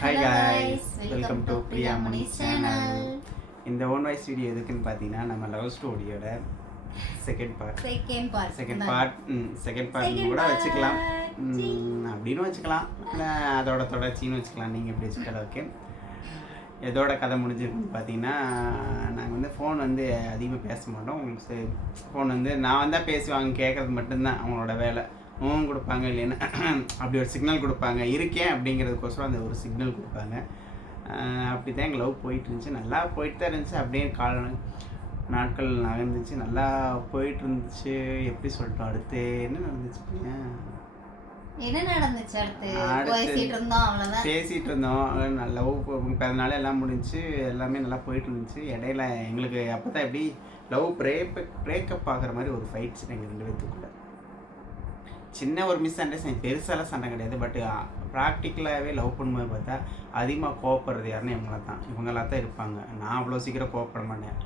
Hi guys, welcome to Priya Mani channel. இந்த own voice video எதுக்குன்னு பார்த்தீங்கன்னா நம்ம லவ் ஸ்டோரியோட செகண்ட் பார்ட் கூட வச்சுக்கலாம், அப்படின்னு வச்சுக்கலாம், இல்லை அதோட தொடர்ச்சின்னு வச்சுக்கலாம். நீங்கள் எப்படி வச்சுக்கலாம். ஓகே, எதோட கதை முடிஞ்சிருக்குன்னு பார்த்தீங்கன்னா, நாங்கள் வந்து ஃபோன் வந்து அதிகமாக பேச மாட்டோம். உங்களுக்கு ஃபோன் வந்து நான் வந்தால் பேசுவாங்க, கேட்குறது மட்டும்தான் அவங்களோட வேலை. கொடுப்பாங்க, இல்லைன்னா அப்படி ஒரு சிக்னல் கொடுப்பாங்க, இருக்கேன் அப்படிங்கிறதுக்கோசரம் அந்த ஒரு சிக்னல் கொடுப்பாங்க. அப்படி தான் எங்கள் லவ் போயிட்டு இருந்துச்சு. நல்லா போயிட்டு தான் இருந்துச்சு. அப்படியே நாட்கள் நகர்ந்துச்சு, நல்லா போயிட்டு இருந்துச்சு. எப்படி சொல்லிட்டோம், அடுத்து என்ன நடந்துச்சு? பேசிட்டு இருந்தோம். லவ் பிறந்தனால எல்லாம் முடிஞ்சு, எல்லாமே நல்லா போயிட்டு இருந்துச்சு. இடையில எங்களுக்கு அப்போ தான் எப்படி லவ் பிரேக்கப் ஆகிற மாதிரி ஒரு ஃபைட்ஸ் எங்கள் 2 பேத்துக்குள்ள. சின்ன ஒரு மிஸ் அண்டர்ஸ்டாண்டிங், பெருசாலாம் சண்டை கிடையாது. பட் ப்ராக்டிக்கலாகவே லவ் பண்ணும்போது பார்த்தா அதிகமாக கோவப்படுறது யாருன்னு இவங்களாம் தான் இருப்பாங்க. நான் அவ்வளோ சீக்கிரம் கோவப்பட மாட்டேன்.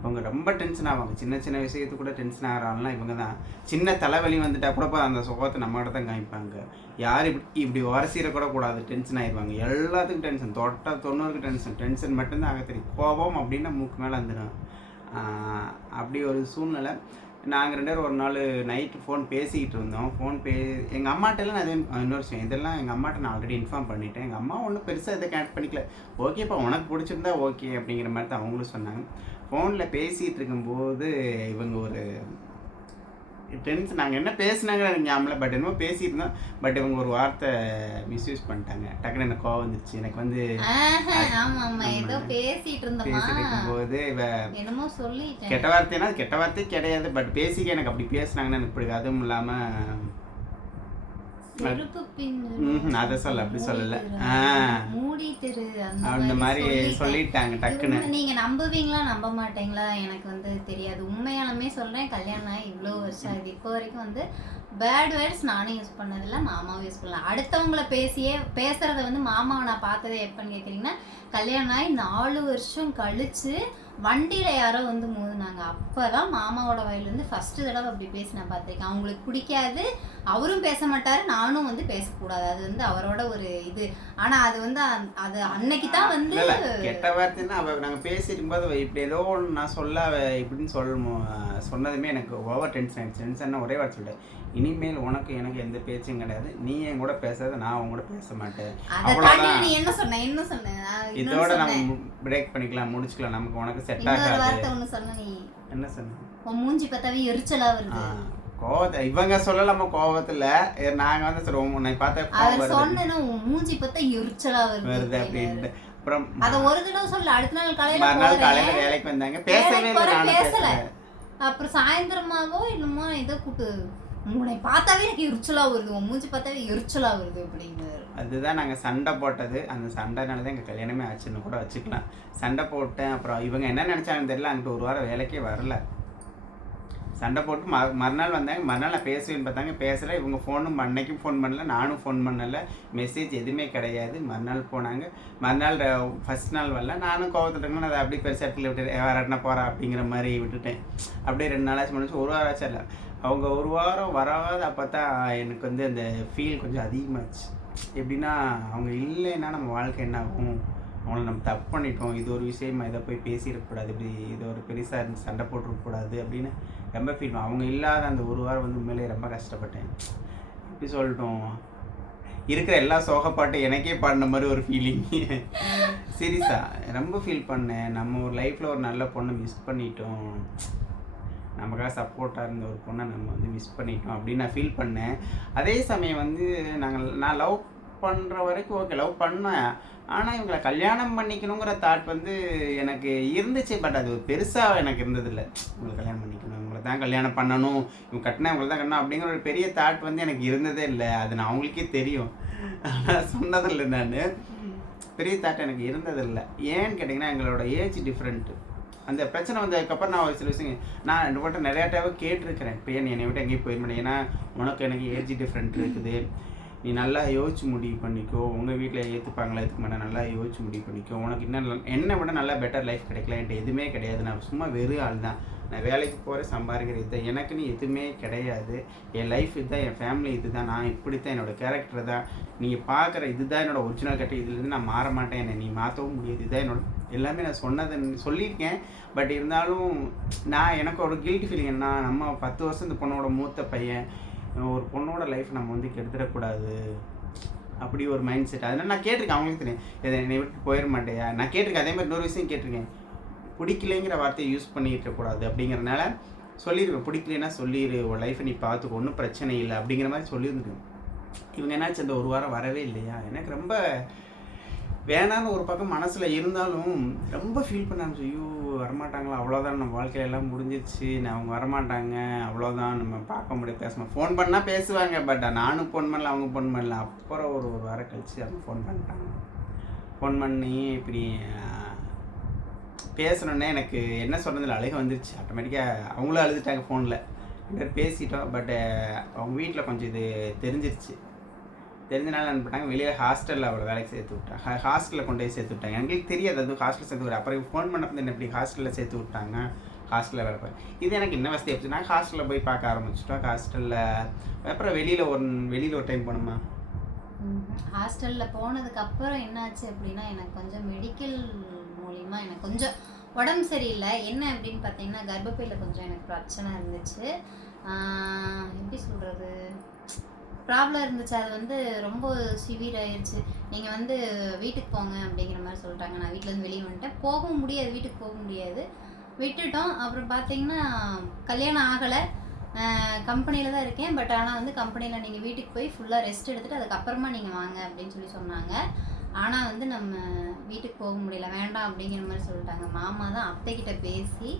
இவங்க ரொம்ப டென்ஷன் ஆவாங்க. சின்ன சின்ன விஷயத்துக்கு கூட டென்ஷன் ஆகிறாங்கலாம் இவங்க தான். சின்ன தலைவலி வந்துட்டா கூட அந்த சுகத்தை நம்மகிட்ட தான் காமிப்பாங்க. யார் இப்படி உரசீர கூடாது, டென்ஷன் ஆகிடுவாங்க. எல்லாத்துக்கும் டென்ஷன், தொட்டா 90க்கு டென்ஷன் மட்டும்தான் ஆக தெரியும். கோபம் அப்படின்னா மூக்கு மேலே வந்துடும். அப்படி ஒரு சூழ்நிலை. நாங்கள் 2 பேரும் ஒரு நாள் நைட்டு ஃபோன் பேசிக்கிட்டு இருந்தோம். எங்கள் அம்மாட்டெல்லாம் நான் இன்னொரு விஷயம், இதெல்லாம் எங்கள் அம்மாட்ட நான் ஆல்ரெடி இன்ஃபார்ம் பண்ணிட்டேன். எங்கள் அம்மா ஒன்றும் பெருசாக இதை கனெக்ட் பண்ணிக்கல. ஓகேப்பா, உனக்கு பிடிச்சிருந்தா ஓகே அப்படிங்கிற மாதிரி தான் அவங்களும் சொன்னாங்க. ஃபோனில் பேசிகிட்டு இருக்கும்போது இவங்க ஒரு டென்ஷன், நாங்கள் என்ன பேசினாங்கன்னு எனக்கு ஞாபகம், பட் என்னமோ பேசிட்டு இருந்தோம். பட் இவங்க ஒரு வார்த்தை மிஸ்யூஸ் பண்ணிட்டாங்க. டக்குன்னு எனக்கு கோவம் வந்துருச்சு. எனக்கு வந்து பேசிட்டு இருக்கும்போது கெட்ட வார்த்தைனா கெட்ட வார்த்தை கிடையாது, பட் பேசிக்க எனக்கு அப்படி பேசினாங்கன்னு எனக்கு பிடிக்கும். அதுவும் இல்லாமல் அதை சொல்ல அப்படி சொல்லல, அந்த மாதிரி சொல்லிட்டாங்க டக்குன்னு. நீங்க நம்புவீங்களா நம்ப மாட்டீங்களா எனக்கு வந்து தெரியாது. உண்மையாலுமே சொல்றேன், கல்யாணம் ஆகி இவ்வளோ வருஷம் ஆகுது, இப்போ வரைக்கும் வந்து பேட் வேர்ட்ஸ் நானும் யூஸ் பண்ணதில்லை, மாமாவும் யூஸ் பண்ணல. அடுத்தவங்களை பேசுறத வந்து மாமாவை நான் பார்த்ததே எப்பன்னு கேட்குறீங்கன்னா, கல்யாணம் ஆகி 4 வருஷம் கழிச்சு வண்டியில் யாரோ வந்து மோதுனாங்க. அப்போ தான் மாமாவோட வயலேருந்து ஃபஸ்ட்டு தடவை அப்படி பேசி நான் பார்த்துருக்கேன். அவங்களுக்கு பிடிக்காது, அவரும் பேச மாட்டார், நானும் வந்து பேசக்கூடாது. அது வந்து அவரோட ஒரு இது. ஆனால் அது வந்து அது அன்னைக்கு தான் வந்து கெட்ட வார்த்தைன்னா நாங்கள் பேசியிருக்கும் போது இப்படி ஏதோ ஒன்று நான் சொல்ல இப்படின்னு சொன்னதுமே எனக்கு ஓவர் டென்ஷன் ஆகிடுச்சு. டென்ஷன்னா ஒரே வார்த்தை சொல்லிட்டேன், இனிமேல் உனக்கு எனக்கு எந்த பேச்சும் கிடையாது, நீ என் கூட பேசாத, நான் உன் கூட பேச மாட்டேன், அவ்வளோதான். இதோட நம்ம பிரேக் பண்ணிக்கலாம், முடிச்சுக்கலாம், நமக்கு உனக்கு செட் ஆகாது. என்ன சொன்ன? மூஞ்சி பார்த்தாவே எரிச்சலா வருது. கோவத்தை இவங்க சொல்லலாமா? கோவத்துல நாங்க வந்து சொல்லுவோம், உன்னை பார்த்தா சொன்னா மூஞ்சி பார்த்தா எரிச்சலா வருது அப்படின்ட்டு. அப்புறம் அத ஒரு தடவை சொல்ல, அடுத்த நாள் காலையில வேலைக்கு வந்தாங்க, பேசல. அப்புறம் சாயந்தரமாவோ என்னமோ ஏதோ கூட்டு, உன்னை பார்த்தாவே எனக்கு எரிச்சலா வருது, உன் மூஞ்சி பார்த்தாவே எரிச்சலா வருது அப்படிங்கிறாரு. அதுதான் நாங்கள் சண்டை போட்டது. அந்த சண்டைனால தான் எங்கள் கல்யாணமே ஆச்சுன்னு கூட வச்சுக்கலாம். சண்டை போட்டேன். அப்புறம் இவங்க என்ன நினச்சாங்கன்னு தெரியல, அங்கிட்டு 1 வாரம் வேலைக்கே வரல. சண்டை போட்டு மறுநாள் வந்தாங்க. மறுநாள் நான் பேசுவேன்னு பார்த்தாங்க, பேசலை. இவங்க அன்னைக்கும் ஃபோன் பண்ணல, நானும் ஃபோன் பண்ணலை, மெசேஜ் எதுவுமே கிடையாது. மறுநாள் போனாங்க. மறுநாள் ஃபஸ்ட் நாள் வரல. நானும் கோவத்துட்டேங்கன்னா அதை அப்படியே பெருசாக இடத்துல விட்டு வராட்டினா போகிறா அப்படிங்கிற மாதிரி விட்டுட்டேன். அப்படியே 2 நாளாச்சும் முடிச்சு, 1 வாரம் ஆச்சு. இல்லை, அவங்க 1 வாரம் வராத. அப்போ தான் எனக்கு வந்து அந்த ஃபீல் கொஞ்சம் அதிகமாச்சு. எப்படின்னா, அவங்க இல்லைன்னா நம்ம வாழ்க்கை என்ன ஆகும், அவங்கள நம்ம தப்பு பண்ணிட்டோம், இது ஒரு விஷயமா இதை போய் பேசிடக்கூடாது, இப்படி இது ஒரு பெருசாக இருந்து சண்டை போட்டுருக்கக்கூடாது அப்படின்னு ரொம்ப ஃபீல். அவங்க இல்லாத அந்த 1 வாரம் வந்து உண்மையிலே ரொம்ப கஷ்டப்பட்டேன். எப்படி சொல்லட்டும், இருக்கிற எல்லா சோகப்பாட்டும் எனக்கே பாடின மாதிரி ஒரு ஃபீலிங். சீரியஸாக ரொம்ப ஃபீல் பண்ணேன். நம்ம ஒரு லைஃப்பில் ஒரு நல்ல பொண்ணை மிஸ் பண்ணிட்டோம், நமக்காக சப்போர்ட்டாக இருந்த ஒரு பொண்ணை நம்ம வந்து மிஸ் பண்ணிட்டோம் அப்படின்னு நான் ஃபீல் பண்ணேன். அதே சமயம் வந்து நான் லவ் பண்ணுற வரைக்கும் ஓகே, லவ் பண்ணேன். ஆனால் இவங்களை கல்யாணம் பண்ணிக்கணுங்கிற தாட் வந்து எனக்கு இருந்துச்சு. பட் அது பெருசாக எனக்கு இருந்ததில்லை. இவங்களை கல்யாணம் பண்ணிக்கணும், இவங்களை தான் கல்யாணம் பண்ணணும், இவங்க கட்டினா இவங்களை தான் கட்டணும் அப்படிங்கிற ஒரு பெரிய தாட் வந்து எனக்கு இருந்ததே இல்லை. அது நான் அவங்களுக்கே தெரியும், ஆனால் சொன்னதில்லை. நான் பெரிய தாட் எனக்கு இருந்ததில்லை. ஏன்னு கேட்டிங்கன்னா, எங்களோட ஏஜ் டிஃப்ரெண்ட்டு. அந்த பிரச்சனை வந்ததுக்கப்புறம் நான் ஒரு சில விஷயங்கள் நான் 2 வட்டம் நிறையா டைம் கேட்டிருக்கிறேன். இப்போ என்னை விட்டு எங்கேயும் போயிட மாட்டேன், ஏன்னா உனக்கு எனக்கு ஏஜ் டிஃப்ரெண்ட் இருக்குது, நீ நல்லா யோசிச்சு முடிவு பண்ணிக்கோ, உங்கள் வீட்டில் ஏற்றுப்பாங்களா ஏற்றுக்க மாட்டேன், நல்லா யோசிச்சு முடிவு பண்ணிக்கோ, உனக்கு இன்னும் என்னை விட நல்லா பெட்டர் லைஃப் கிடைக்கல, என்கிட்ட எதுவுமே கிடையாது, நான் சும்மா வெறும் ஆள் தான், நான் வேலைக்கு போகிறேன் சம்பாதிக்கிற இதுதான், எனக்குன்னு எதுவுமே கிடையாது, என் லைஃப் இதுதான், என் ஃபேமிலி இதுதான், நான் இப்படி தான், என்னோடய கேரக்டர் தான், நீங்கள் பார்க்குற இதுதான் என்னோடய ஒரிஜினல் கட்டு, இதுலேருந்து நான் மாற மாட்டேன், என்னை நீ மாற்றவும் முடியாது, இதுதான் என்னோட எல்லாமே நான் சொன்னதை சொல்லியிருக்கேன். பட் இருந்தாலும் நான் எனக்கு ஒரு கில்ட்டி ஃபீலிங் என்ன, நம்ம 10 வருஷம் இந்த பொண்ணோட மூத்த பையன், ஒரு பொண்ணோட லைஃப் நம்ம வந்து கெடுத்துடக்கூடாது அப்படி ஒரு மைண்ட் செட். அதனால் நான் கேட்டிருக்கேன், அவங்களுக்கு தெரியும் இதை என்னை விட்டு போயிட மாட்டேயா, நான் கேட்டிருக்கேன். அதே மாதிரி இன்னொரு விஷயம் கேட்டிருக்கேன், பிடிக்கலைங்கிற வார்த்தையை யூஸ் பண்ணிகிட்டு கூடாது அப்படிங்கிறனால சொல்லிடுவேன், பிடிக்கலைன்னா சொல்லிடு, ஒரு லைஃப்பை நீ பார்த்துக்கோ, ஒன்றும் பிரச்சனை இல்லை அப்படிங்கிற மாதிரி சொல்லியிருந்துருக்கேன். இவங்க என்னாச்சு அந்த ஒரு வாரம் வரவே இல்லையா, எனக்கு ரொம்ப வேணான்னு ஒரு பக்கம் மனசில் இருந்தாலும் ரொம்ப ஃபீல் பண்ண ஆரம்பிச்சு, ஐயோ வரமாட்டாங்களா, அவ்வளோதான் நம்ம வாழ்க்கையெல்லாம் முடிஞ்சிச்சு, அவங்க வரமாட்டாங்க, அவ்வளோதான் நம்ம பார்க்க முடியாது, பேசணும், ஃபோன் பண்ணால் பேசுவாங்க, பட் நானும் ஃபோன் பண்ணல, அவங்க ஃபோன் பண்ணல. அப்புறம் ஒரு வாரம் கழிச்சு அவங்க ஃபோன் பண்ணிட்டாங்க. ஃபோன் பண்ணி இப்படி பேசணுன்னே எனக்கு என்ன சொன்னதில் அழுக வந்துருச்சு, ஆட்டோமேட்டிக்காக அவங்களும் அழுதுட்டாங்க ஃபோனில், பேசிட்டோம். பட் அவங்க வீட்டில் கொஞ்சம் இது தெரிஞ்சிருச்சு, தெரிஞ்சனால என்ன பண்ணாங்க, வெளியே ஹாஸ்டலில் அவளை வேலைக்கு சேர்த்து விட்டாங்க, ஹாஸ்டலில் கொண்டு போய் சேர்த்து விட்டாங்க. எங்களுக்கு தெரியாது அது ஹாஸ்டலில் சேர்த்து விட, அப்புறம் ஃபோன் பண்ணப்போ என்ன இப்படி ஹாஸ்டலில் சேர்த்து விட்டாங்க, ஹாஸ்டலில் வேலை பார்க்க. இது எனக்கு என்ன வசதி ஆச்சு, நாங்கள் ஹாஸ்டலில் போய் பார்க்க ஆரம்பிச்சிட்டோம். ஹாஸ்டலில் அப்புறம் வெளியில் ஒரு டைம் போனோமா, ஹாஸ்டலில் போனதுக்கப்புறம் என்னாச்சு அப்படின்னா, எனக்கு கொஞ்சம் மெடிக்கல் மூலிமா எனக்கு கொஞ்சம் உடம்பு சரியில்லை. என்ன அப்படின்னு பார்த்தீங்கன்னா, கர்ப்பப்பையில் கொஞ்சம் எனக்கு பிரச்சனை இருந்துச்சு, எப்படி சொல்கிறது, ப்ராப்ளம் இருந்துச்சு. அது வந்து ரொம்ப சிவியர் ஆயிடுச்சு. நீங்கள் வந்து வீட்டுக்கு போங்க அப்படிங்கிற மாதிரி சொல்லிட்டாங்க. நான் வீட்டிலேருந்து வெளியே வந்துட்டேன், போகவும் முடியாது, வீட்டுக்கு போக முடியாது, விட்டுட்டோம். அப்புறம் பார்த்தீங்கன்னா கல்யாணம் ஆகலை, கம்பெனியில் தான் இருக்கேன். பட் ஆனால் வந்து கம்பெனியில் நீங்கள் வீட்டுக்கு போய் ஃபுல்லாக ரெஸ்ட் எடுத்துகிட்டு அதுக்கப்புறமா நீங்கள் வாங்க அப்படின்னு சொல்லி சொன்னாங்க. ஆனால் வந்து நம்ம வீட்டுக்கு போக முடியல, வேண்டாம் அப்படிங்கிற மாதிரி சொல்லிட்டாங்க. மாமா தான் அத்தைக்கிட்ட பேசி,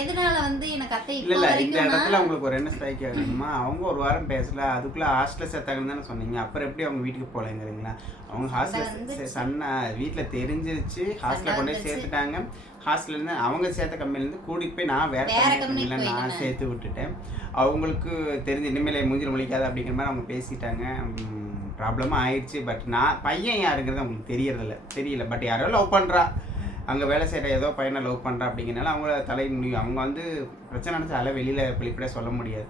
எதனால வந்து எனக்கு அத்தை இல்லை இல்லை இந்த இடத்துல உங்களுக்கு ஒரு என்ன ஸ்ட்ரைக் ஆகணுமா, அவங்க ஒரு வாரம் பேசல, அதுக்குள்ளே ஹாஸ்டலில் சேர்த்தாங்கன்னு தானே சொன்னீங்க, அப்புறம் எப்படி அவங்க வீட்டுக்கு போகலைங்கிறீங்களா? அவங்க ஹாஸ்டலில் சன்னா வீட்டில் தெரிஞ்சிருச்சு, ஹாஸ்டலில் கொண்டு போய் சேர்த்துட்டாங்க. ஹாஸ்டல்லேருந்து அவங்க சேர்த்த கம்பெனிலேருந்து கூட்டிகிட்டு போய் நான் வேறு கம்பெனியில் நான் சேர்த்து விட்டுட்டேன். அவங்களுக்கு தெரிஞ்சு இனிமேல் மூஞ்சில் முழிக்காது அப்படிங்கிற மாதிரி அவங்க பேசிட்டாங்க. ப்ராப்ளமாக ஆயிடுச்சு. பட் நான் பையன் யாருங்கிறது அவங்களுக்கு தெரியல. பட் யாரோ லவ் பண்ணுறா, அங்கே வேலை செய்கிற ஏதோ பையனை லவ் பண்ணுறா அப்படிங்கிறனால அவங்கள தலை முடியும். அவங்க வந்து பிரச்சனை நினச்சால வெளியில் வெளிப்படையாக சொல்ல முடியாது,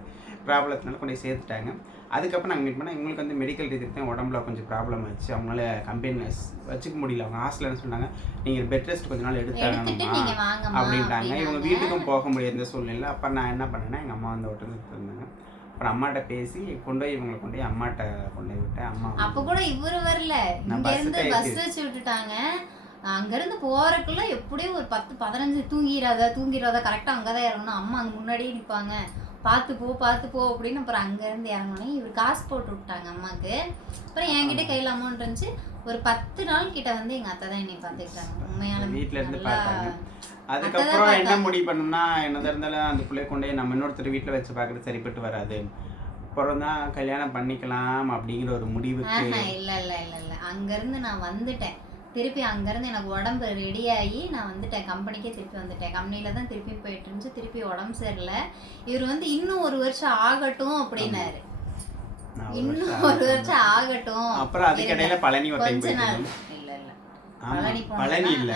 ப்ராப்ளத்தினால கொண்டு போய் சேர்த்துட்டாங்க. அதுக்கப்புறம் நாங்கள் மீட் பண்ணால் இவங்களுக்கு வந்து மெடிக்கல் ரீதியாக உடம்புல கொஞ்சம் ப்ராப்ளம் ஆச்சு, அவங்களால கம்பெனி வச்சுக்க முடியல. அவங்க ஹாஸ்டலில் என்ன சொன்னாங்க, நீங்கள் பெட் ரெஸ்ட் கொஞ்ச நாள் எடுத்தாங்கம்மா அப்படின்ட்டாங்க. இவங்க வீட்டுக்கும் போக முடியாது இந்த சூழ்நிலை. அப்போ நான் என்ன பண்ணேன்னா, எங்கள் அம்மா வந்து ஹோட்டலுக்கு இருந்தாங்க, அப்புறம் அம்மாட்ட பேசி கொண்டு போய் இவங்களை கொண்டு போய் அம்மாட்ட கொண்டு போய் விட்டேன். அம்மா அப்போ கூட இவரு வரல, இங்கேருந்து பஸ் வச்சு விட்டுட்டாங்க. அங்கேருந்து போகிறக்குள்ள எப்படியும் ஒரு 10-15 தூங்கிடாத கரெக்டாக அங்கே தான் இறங்கணும். அம்மா அங்கே முன்னாடியே நிற்பாங்க, பார்த்து போ அப்படின்னு. அப்புறம் அங்கேருந்து இறங்கணும். இவர் காசு போட்டு விட்டாங்க அம்மாவுக்கு. அப்புறம் என்கிட்ட கையில் அமௌண்ட் இருந்துச்சு. ஒரு 10 நாள் கிட்ட வந்து எங்கள் அத்தை தான் என்னை பார்த்துக்கிட்டாங்க. உண்மையான வீட்டில் இருந்து பார்த்தாங்க. அதுக்கப்புறம் என்ன முடிவு பண்ணோம்னா, என்னதான் இருந்தாலும் அந்த பிள்ளைய கொண்டே நம்ம இன்னொருத்தர் வீட்டில் வச்சு பார்க்குறது சரிப்பட்டு வராது, அப்புறம் தான் கல்யாணம் பண்ணிக்கலாம் அப்படிங்கிற ஒரு முடிவுக்கு. இல்லை அங்கேருந்து நான் வந்துட்டேன். திருப்பி அங்கேருந்து எனக்கு உடம்பு ரெடியாகி நான் வந்துட்டேன், கம்பெனிக்கே திருப்பி வந்துட்டேன். கம்பெனியில் தான் திருப்பி போயிட்டு இருந்துச்சு. திருப்பி உடம்பு சரியில்லை. இவர் வந்து இன்னும் 1 வருஷம் ஆகட்டும் அப்படின்னாரு. இன்னும் 1 வருஷம் ஆகட்டும். அப்புறம் அதுக்கு இடையில பழனி கொஞ்ச நாள் பழனி இல்லை,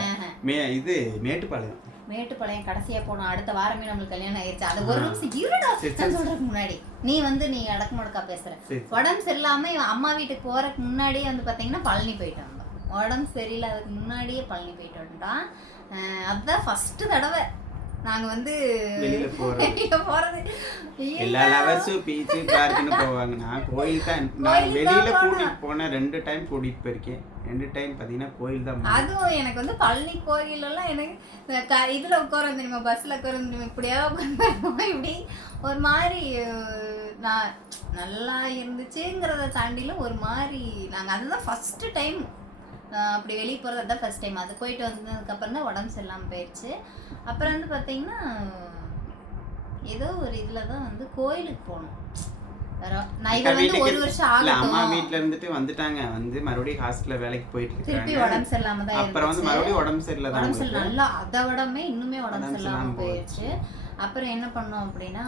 இது மேட்டுப்பாளையம் கடைசியாக போனோம். அடுத்த வாரமே நம்மளுக்கு கல்யாணம் ஆயிடுச்சு. அது ஒரு நிமிஷம் இருடா சொல்றதுக்கு முன்னாடி நீ அடக்கு முடக்கா பேசுற. உடம்பு சரியில்லாம அம்மா வீட்டுக்கு போறதுக்கு முன்னாடியே வந்து பாத்தீங்கன்னா பழனி போயிட்டு வந்தோம். உடம்பு சரியில்லாததுக்கு முன்னாடியே பழனி போயிட்டு வந்துட்டான். அதுதான் ஃபர்ஸ்ட் தடவை நாங்க வந்து வெளியில போறது. எல்லா லவர்ஸும் பீச்சு பார்க்குன்னு போவாங்க. நான் கோயில் தான், நான் வெளியில கூட்டிட்டு போனேன். 2 டைம் கூட்டிட்டு போயிருக்கேன். 2 டைம் பார்த்தீங்கன்னா கோயில் தான். அதுவும் எனக்கு வந்து பழனி கோயில் எல்லாம் எனக்கு இதுல உட்கார தெரியுமா, பஸ்ல உட்கார தெரியுமா, இப்படியாவது உட்காந்து இப்படி ஒரு மாதிரி நான் நல்லா இருந்துச்சுங்கிறத தாண்டிலும் ஒரு மாதிரி நாங்கள் அதுதான் ஃபர்ஸ்ட் டைம் அப்படி வெளியே போகிறது. அதுதான் ஃபர்ஸ்ட் டைம். அது போயிட்டு வந்ததுக்கப்புறம் தான் உடம்பு சரியில்லாமல் போயிடுச்சு. அப்புறம் வந்து பார்த்தீங்கன்னா ஏதோ ஒரு இதில் தான் வந்து கோயிலுக்கு போனோம். நான் இவன் வந்து 1 வருஷம் ஆகட்டும், அம்மா வீட்ல இருந்துட்டு வந்துட்டாங்க, வந்து மறுபடியும் ஹாஸ்டல்ல வேலைக்கு போயிட்டு இருக்காங்க. திருப்பி உடம்பு சரியில்லாம தான். அப்புறம் வந்து மறுபடியும் உடம்பு சரியில்லை தான், உடம்பு சரியில்லை நல்லா, அதை விடமே இன்னுமே உடம்பு சரியில்லாம போயிடுச்சு. அப்புறம் என்ன பண்ணோம் அப்படின்னா,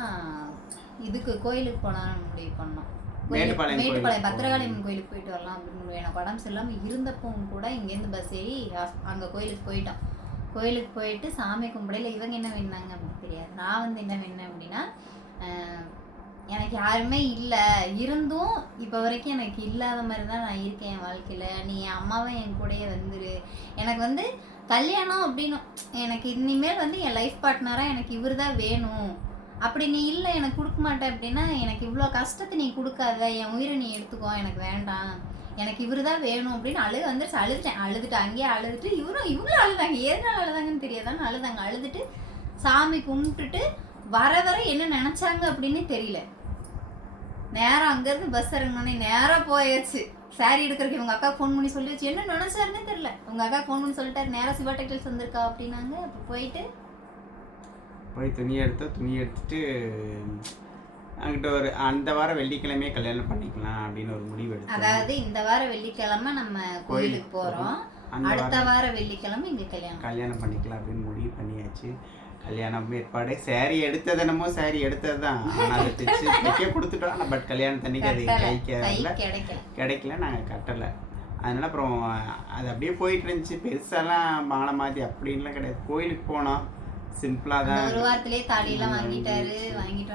இதுக்கு கோயிலுக்கு போனாலும் முடிவு பண்ணோம். மேட்டுப்பாளையம் பத்திரகாளியம்மன் கோயிலுக்கு போயிட்டு வரலாம் அப்படின்னு எனக்கு உடம்பு சரியில்லாமல் இருந்தப்பவும் கூட இங்கேருந்து பஸ் ஏறி அங்கே கோயிலுக்கு போயிட்டோம். கோயிலுக்கு போயிட்டு சாமி கும்பிடையில இவங்க என்ன வேணாங்க அப்படின்னு தெரியாது. நான் வந்து என்ன வேணேன் அப்படின்னா, எனக்கு யாருமே இல்லை, இருந்தும் இப்போ வரைக்கும் எனக்கு இல்லாத மாதிரி தான் நான் இருக்கேன் என் வாழ்க்கையில். நீ என் அம்மாவை என் கூடயே வந்துரு. எனக்கு வந்து கல்யாணம் அப்படின்னு எனக்கு இனிமேல் வந்து என் லைஃப் பார்ட்னராக எனக்கு இவர் தான் வேணும். அப்படி நீ இல்லை எனக்கு கொடுக்க மாட்டேன் அப்படின்னா, எனக்கு இவ்வளோ கஷ்டத்தை நீ கொடுக்காத, என் உயிரை நீ எடுத்துக்கோ, எனக்கு வேண்டாம், எனக்கு இவர் தான் வேணும் அப்படின்னு வந்துருச்சு. அழுதுட்டு அங்கேயே அழுதுட்டு இவங்களும் அழுதாங்க. எதனால அழுதாங்கன்னு தெரியாதான்னு அழுதுட்டு சாமி கும்பிட்டுட்டு வர என்ன நினச்சாங்க அப்படின்னு தெரியல. நேரம் அங்கேருந்து பஸ் இறங்கினோடனே நேராக போயாச்சு. சாரி எடுக்கிறதுக்கு உங்கள் அக்கா ஃபோன் பண்ணி சொல்லியாச்சு. என்ன நினச்சாருன்னே தெரியல. உங்கள் அக்கா ஃபோன் பண்ணி சொல்லிட்டாரு நேராக சிவா டெக்டைல்ஸ் வந்திருக்கா அப்படின்னாங்க. அப்போ போய் துணி எடுத்துட்டு அங்கிட்ட ஒரு அந்த வாரம் வெள்ளிக்கிழமையே கல்யாணம் பண்ணிக்கலாம் அப்படின்னு ஒரு முடிவு எடுத்தோம். அதாவது இந்த வாரம் வெள்ளிக்கிழமை நம்ம கோயிலுக்கு போகிறோம், அடுத்த வாரம் வெள்ளிக்கிழமை இங்கே கல்யாணம் பண்ணிக்கலாம் அப்படின்னு முடிவு பண்ணியாச்சு. கல்யாணம் ஏற்பாடு சாரி எடுத்தது என்னமோ சாரி எடுத்தது தான், ஆனால் அதை தைக்க கொடுத்துட்டோம். பட் கல்யாணத்தன்னைக்கு அது கிடைக்கல, நாங்கள் கட்டலை. அதனால அப்புறம் அது அப்படியே போயிட்டு இருந்துச்சு. பெருசாலாம் மாலை மாற்றி அப்படின்லாம் கிடையாது. கோயிலுக்கு போனோம், சிம்பிளாக தான். ஒரு வாரத்திலேயே தாலியெல்லாம் வாங்கிட்டு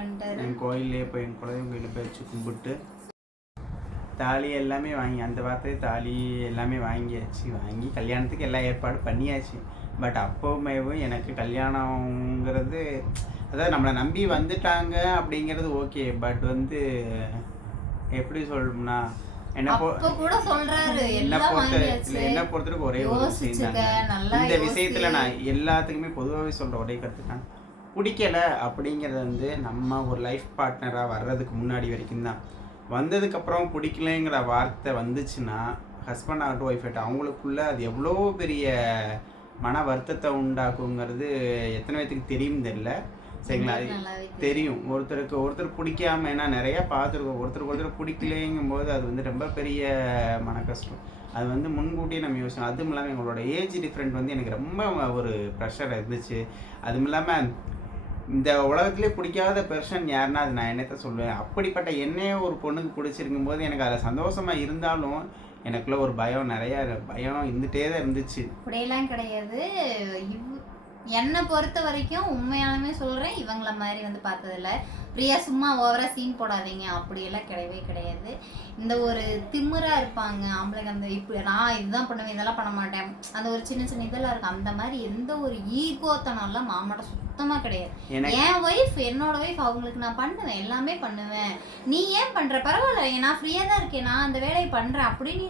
வந்துட்டாரு. என் கோயிலே போய் என் குலதெய்வம் கோயிலில் போய் வச்சு கும்பிட்டு தாலி எல்லாமே வாங்கி அந்த வார்த்தையே தாலி எல்லாமே வாங்கியாச்சு. வாங்கி கல்யாணத்துக்கு எல்லா ஏற்பாடு பண்ணியாச்சு. பட் அப்போவுமேவும் எனக்கு கல்யாணங்கிறது, அதாவது நம்மளை நம்பி வந்துட்டாங்க அப்படிங்கிறது ஓகே. பட் வந்து எப்படி சொல்லணும்னா, என்ன பொறுத்தவரைக்கும் ஒரே ஒரு விஷயம் தாங்க. இந்த விஷயத்துல நான் எல்லாத்துக்குமே பொதுவாகவே சொல்ற ஒரே கருத்து தான், பிடிக்கல அப்படிங்கிறது வந்து நம்ம ஒரு லைஃப் பார்ட்னராக வர்றதுக்கு முன்னாடி வரைக்கும் தான். வந்ததுக்கப்புறம் பிடிக்கலைங்கிற வார்த்தை வந்துச்சுன்னா, ஹஸ்பண்ட் ஆகட்டும் ஒய்ஃப் ஆகட்டும், அவங்களுக்குள்ள அது எவ்வளோ பெரிய மன வருத்தத்தை உண்டாக்குங்கிறது எத்தனை பேத்துக்கு தெரியும் தெரியல. சரிங்களா? தெரியும். ஒருத்தர் பிடிக்காம, ஏன்னா நிறையா பார்த்துருக்கோம். ஒருத்தர் பிடிக்கலைங்கும் போது அது வந்து ரொம்ப பெரிய மன கஷ்டம். அது வந்து முன்கூட்டியே நம்ம யோசிச்சோம். அதுவும் இல்லாமல் எங்களோட ஏஜ் டிஃப்ரெண்ட் வந்து எனக்கு ரொம்ப ஒரு ப்ரெஷர் இருந்துச்சு. அதுவும் இல்லாமல் இந்த உலகத்துலேயே பிடிக்காத பெர்சன் யாருன்னா அது நான் என்னத்தை சொல்லுவேன். அப்படிப்பட்ட என்னையே ஒரு பொண்ணுக்கு பிடிச்சிருக்கும் போது எனக்கு அதில் சந்தோஷமாக இருந்தாலும் எனக்குள்ள ஒரு நிறைய பயம் இருந்துகிட்டே தான் இருந்துச்சு. அப்படியெல்லாம் கிடையாது. என்னை பொறுத்த வரைக்கும் உண்மையாலுமே சொல்கிறேன், இவங்கள மாதிரி வந்து பார்த்ததில்ல. பிரியா சும்மா ஓவராக சீன் போடாதீங்க, அப்படியெல்லாம் கிடையவே கிடையாது. இந்த ஒரு திமிராக இருப்பாங்க ஆம்பளைங்க. அந்த இப்போ நான் இதுதான் பண்ணுவேன், இதெல்லாம் பண்ண மாட்டேன், அந்த ஒரு சின்ன இதெல்லாம் இருக்கும். அந்த மாதிரி எந்த ஒரு ஈகோத்தனம்லாம் மாமாட்ட சுத்தமாக கிடையாது. என் ஒய்ஃப், என்னோட ஒய்ஃப், அவங்களுக்கு நான் பண்ணுவேன், எல்லாமே பண்ணுவேன். நீ ஏன் பண்ணுற, பரவாயில்ல, நான் ஃப்ரீயாக தான் இருக்கேன், நான் அந்த வேலையை பண்ணுறேன் அப்படின்னு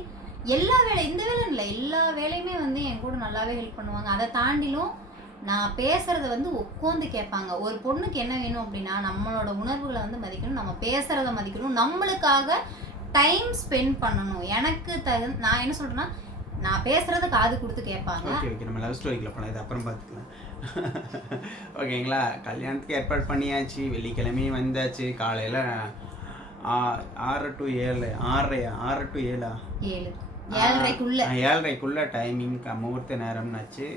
எல்லா இந்த வேலை இல்லை, எல்லா வேலையுமே வந்து என் கூட நல்லாவே ஹெல்ப் பண்ணுவாங்க. அதை தாண்டிலும் நான் பேசுறத வந்து உட்காந்து கேட்பாங்க. ஒரு பொண்ணுக்கு என்ன வேணும் அப்படின்னா, நம்மளோட உணர்வுகளை வந்து மதிக்கணும், நம்ம பேசுறத மதிக்கணும், நம்மளுக்காக டைம் ஸ்பெண்ட் பண்ணணும். எனக்கு நான் என்ன சொல்றேன்னா, நான் பேசுறத காது கொடுத்து கேட்பாங்க. ஓகே, நம்ம லவ் ஸ்டோரிக்குள்ள போலாம், இது அப்புறம் பார்த்துக்கலாம். ஓகேங்களா? கல்யாணத்துக்கு ஏற்பாடு பண்ணியாச்சு. வெள்ளிக்கிழமையும் வந்தாச்சு. காலையில் 6 to 7, 6 to 7, 7:30 டைமிங் முகூர்த்த நேரம்னாச்சு.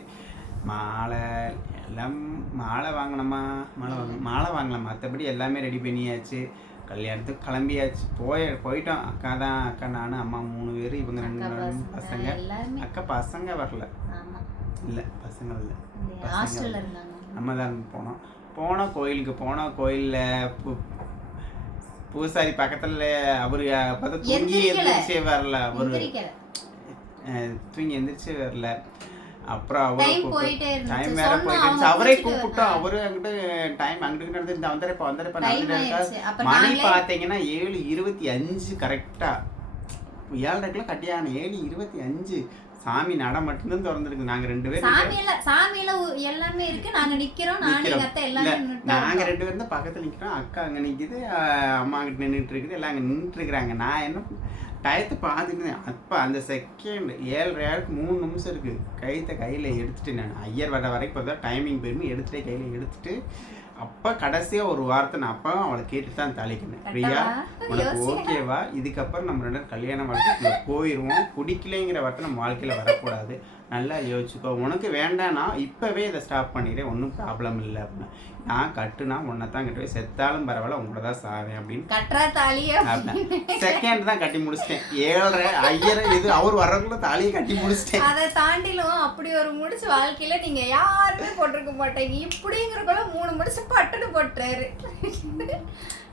மாலை வாங்கினோமா, மாலை வாங்கலாம், மற்றபடி எல்லாமே ரெடி பண்ணியாச்சு. கல்யாணத்துக்கு கிளம்பியாச்சு. போயிட்டோம். அக்கா நான் அம்மா 3 பேர், இவங்க 2 பசங்க. அக்கா பசங்க வரல, இல்லை பசங்க இல்லை, நம்ம தான் போனோம். கோயிலுக்கு போனோம். கோயிலில் பூசாரி பக்கத்தில் அவரு பார்த்தா தூங்கி எந்திரிச்சே வரல. தூங்கி எந்திரிச்சே வரல. அப்புறம் டைம் வேற போயிட்டு அவரே கூப்பிட்டோம். அவரு அங்கிட்டு டைம் அங்கிட்டு நடந்து வந்துருப்பா. மணி பார்த்தீங்கன்னா 7:25 கரெக்டா. 7:30 கட்டியான 7:25. சாமி நட மட்டும்தான் திறந்துருக்கு. நாங்க 2 பேரும் சாமியில எல்லாமே இருக்கு, நாங்க நிக்கிறோம். நாங்க 2 பேரும் தான் பக்கத்துல நிக்கிறோம். அக்கா அங்க நிக்குது, அம்மா அங்கிட்டு நின்றுட்டு இருக்குது, எல்லாம் அங்க நின்றுட்டு இருக்கிறாங்க. நான் என்ன டயத்தை பார்த்துட்டு அப்போ அந்த செகண்ட் 7:30 3 நிமிஷம் இருக்குது. கையில் எடுத்துட்டு நான் ஐயர் வர வரைக்கும் பார்த்தா டைமிங் போயிருந்து எடுத்துகிட்டே கையில் எடுத்துட்டு அப்போ கடைசியாக ஒரு வார்த்தை நான் அப்போ அவளை கேட்டு தான் தலைக்கினேன். பிரியா, உனக்கு ஓகேவா? இதுக்கப்புறம் நம்ம 2 கல்யாண வாழ்க்கைக்குள்ள போயிடுவோம். பிடிக்கலைங்கிற வார்த்தை நம்ம வாழ்க்கையில் வரக்கூடாது. நல்லா யோசிச்சுக்கோ, உனக்கு வேண்டாம்னா இப்போவே இதை ஸ்டாப் பண்ணிடு, ஒன்றும் ப்ராப்ளம் இல்லை அப்படின்னு. நான் கட்டுனா உன்னை தான் கட்டுவேன், செத்தாலும் பரவாயில்ல உங்களோட தான் சாவேன் அப்படின்னு கட்டுறா தாலியே செகண்ட் தான் கட்டி முடிச்சிட்டேன். 7:30 ஐயரை இது அவர் வர்றதுக்குள்ள தாலியை கட்டி முடிச்சிட்டேன். அதை தாண்டிலும் அப்படி ஒரு முடிச்சு வாழ்க்கையில நீங்க யாருமே போட்டிருக்க மாட்டீங்க. இப்படிங்கிறக்குள்ள 3 முடிச்சு பட்டுன்னு போட்டுறாரு.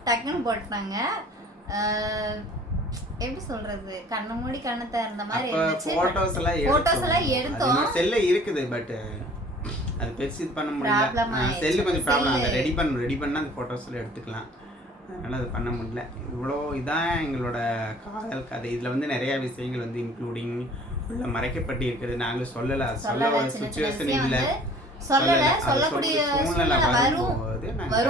டக்குன்னு போட்டாங்க. எப்படி சொல்றது, கண்ணை மூடி கண்ணை திறந்த மாதிரி இருந்துச்சு. போட்டோஸ் எல்லாம் எடுத்தோம். செல்ல இருக்குது, பட் அது பெருசு இது பண்ண முடியல. செல்லு கொஞ்சம் ப்ராப்ளம். அதை ரெடி பண்ணால் அந்த ஃபோட்டோஸ்லாம் எடுத்துக்கலாம். அதனால் அது பண்ண முடியல. இவ்வளோ இதான் எங்களோட காதல் கதை. இதில் வந்து நிறையா விஷயங்கள் வந்து இன்க்ளூடிங் உள்ள மறைக்கப்பட்டு இருக்குது. நாங்கள் சொல்லலை, சொல்ல ஒரு சுச்சுவேஷன் இல்லை, சொல்லக்கூடிய சூழ்நிலை வரும்போது நாங்கள்